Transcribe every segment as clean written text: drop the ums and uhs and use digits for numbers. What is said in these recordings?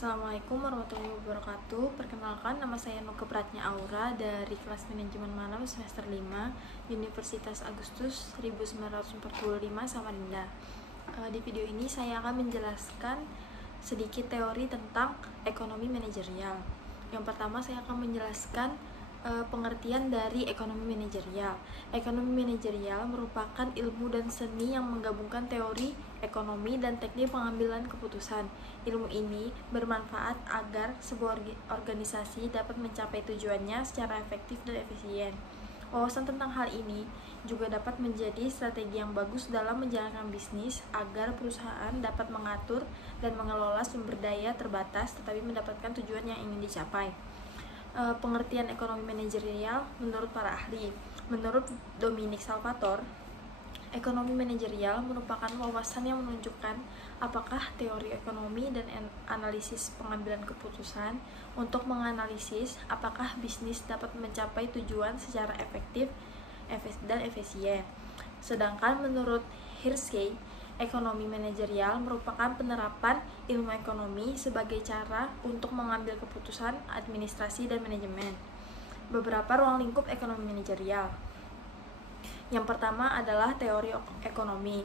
Assalamualaikum warahmatullahi wabarakatuh. Perkenalkan, nama saya Nuke Pratnya Aura dari kelas manajemen malam semester 5 Universitas Agustus 1945 Samarinda. Di video ini saya akan menjelaskan sedikit teori tentang ekonomi manajerial. Yang pertama saya akan menjelaskan pengertian dari ekonomi manajerial. Ekonomi manajerial merupakan ilmu dan seni yang menggabungkan teori, ekonomi, dan teknik pengambilan keputusan. Ilmu ini bermanfaat agar sebuah organisasi dapat mencapai tujuannya secara efektif dan efisien. Wawasan tentang hal ini juga dapat menjadi strategi yang bagus dalam menjalankan bisnis agar perusahaan dapat mengatur dan mengelola sumber daya terbatas tetapi mendapatkan tujuan yang ingin dicapai. Pengertian ekonomi manajerial menurut para ahli. Menurut Dominic Salvatore, ekonomi manajerial merupakan wawasan yang menunjukkan apakah teori ekonomi dan analisis pengambilan keputusan untuk menganalisis apakah bisnis dapat mencapai tujuan secara efektif dan efisien. Sedangkan menurut Hirschi, ekonomi manajerial merupakan penerapan ilmu ekonomi sebagai cara untuk mengambil keputusan administrasi dan manajemen. Beberapa ruang lingkup ekonomi manajerial. Yang pertama adalah teori ekonomi.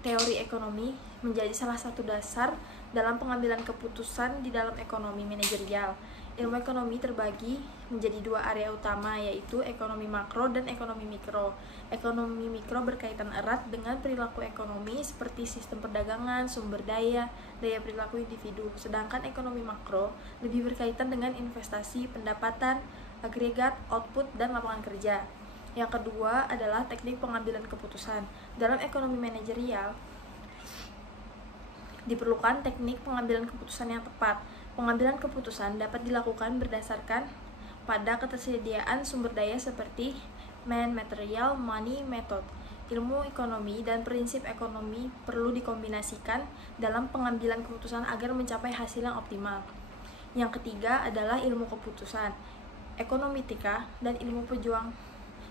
Teori ekonomi menjadi salah satu dasar dalam pengambilan keputusan di dalam ekonomi manajerial. Ilmu ekonomi terbagi menjadi dua area utama, yaitu ekonomi makro dan ekonomi mikro. Ekonomi mikro berkaitan erat dengan perilaku ekonomi seperti sistem perdagangan, sumber daya, daya perilaku individu. Sedangkan ekonomi makro lebih berkaitan dengan investasi, pendapatan, agregat, output, dan lapangan kerja. Yang kedua adalah teknik pengambilan keputusan. Dalam ekonomi manajerial diperlukan teknik pengambilan keputusan yang tepat. Pengambilan keputusan dapat dilakukan berdasarkan pada ketersediaan sumber daya seperti man, material, money, method. Ilmu ekonomi dan prinsip ekonomi perlu dikombinasikan dalam pengambilan keputusan agar mencapai hasil yang optimal. Yang ketiga adalah ilmu keputusan. Ekonometrika dan ilmu pejuang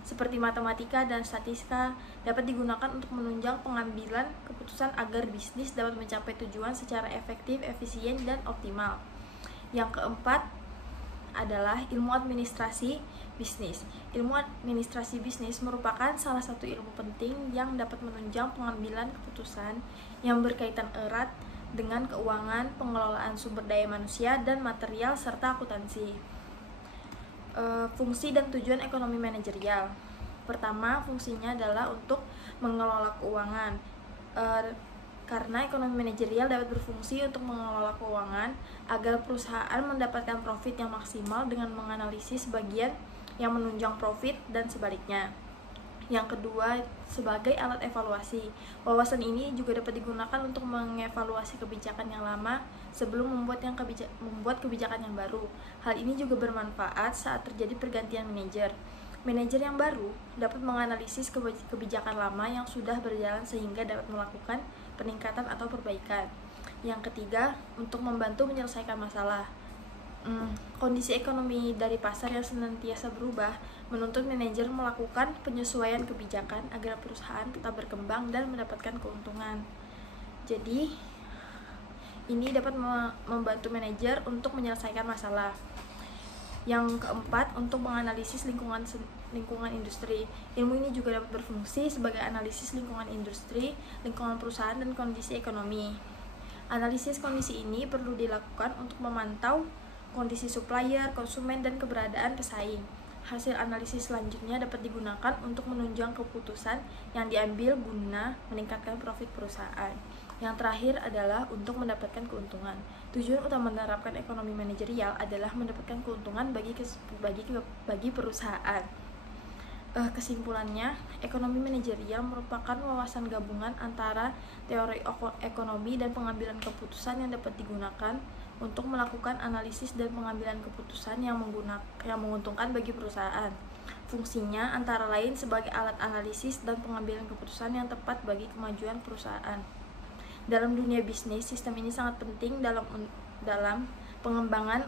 seperti matematika dan statistika dapat digunakan untuk menunjang pengambilan keputusan agar bisnis dapat mencapai tujuan secara efektif, efisien, dan optimal. Yang keempat adalah ilmu administrasi bisnis. Ilmu administrasi bisnis merupakan salah satu ilmu penting yang dapat menunjang pengambilan keputusan yang berkaitan erat dengan keuangan, pengelolaan sumber daya manusia dan material, serta akuntansi. Fungsi dan tujuan ekonomi manajerial. Pertama, fungsinya adalah untuk mengelola keuangan. Karena ekonomi manajerial dapat berfungsi untuk mengelola keuangan agar perusahaan mendapatkan profit yang maksimal dengan menganalisis bagian yang menunjang profit dan sebaliknya. Yang kedua, sebagai alat evaluasi. Wawasan ini juga dapat digunakan untuk mengevaluasi kebijakan yang lama sebelum membuat kebijakan yang baru. Hal ini juga bermanfaat saat terjadi pergantian manajer. Manajer yang baru dapat menganalisis kebijakan lama yang sudah berjalan sehingga dapat melakukan peningkatan atau perbaikan. Yang ketiga, untuk membantu menyelesaikan masalah. Kondisi ekonomi dari pasar yang senantiasa berubah menuntut manajer melakukan penyesuaian kebijakan agar perusahaan tetap berkembang dan mendapatkan keuntungan. Jadi, ini dapat membantu manajer untuk menyelesaikan masalah. Yang keempat, untuk menganalisis lingkungan industri. Ilmu ini juga dapat berfungsi sebagai analisis lingkungan industri, lingkungan perusahaan, dan kondisi ekonomi. Analisis kondisi ini perlu dilakukan untuk memantau kondisi supplier, konsumen, dan keberadaan pesaing. Hasil analisis selanjutnya dapat digunakan untuk menunjang keputusan yang diambil guna meningkatkan profit perusahaan. Yang terakhir adalah untuk mendapatkan keuntungan. Tujuan utama menerapkan ekonomi manajerial adalah mendapatkan keuntungan bagi perusahaan. Kesimpulannya, ekonomi manajerial merupakan wawasan gabungan antara teori ekonomi dan pengambilan keputusan yang dapat digunakan untuk melakukan analisis dan pengambilan keputusan yang menguntungkan bagi perusahaan. Fungsinya antara lain sebagai alat analisis dan pengambilan keputusan yang tepat bagi kemajuan perusahaan. Dalam dunia bisnis, sistem ini sangat penting dalam pengembangan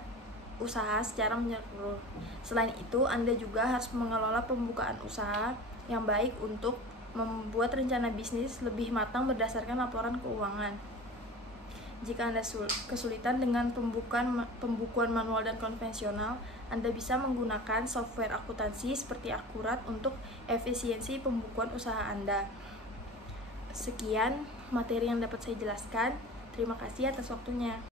usaha secara menyeluruh. Selain itu, Anda juga harus mengelola pembukaan usaha yang baik untuk membuat rencana bisnis lebih matang berdasarkan laporan keuangan. Jika Anda kesulitan dengan pembukuan manual dan konvensional, Anda bisa menggunakan software akuntansi seperti Akurat untuk efisiensi pembukuan usaha Anda. Sekian materi yang dapat saya jelaskan. Terima kasih atas waktunya.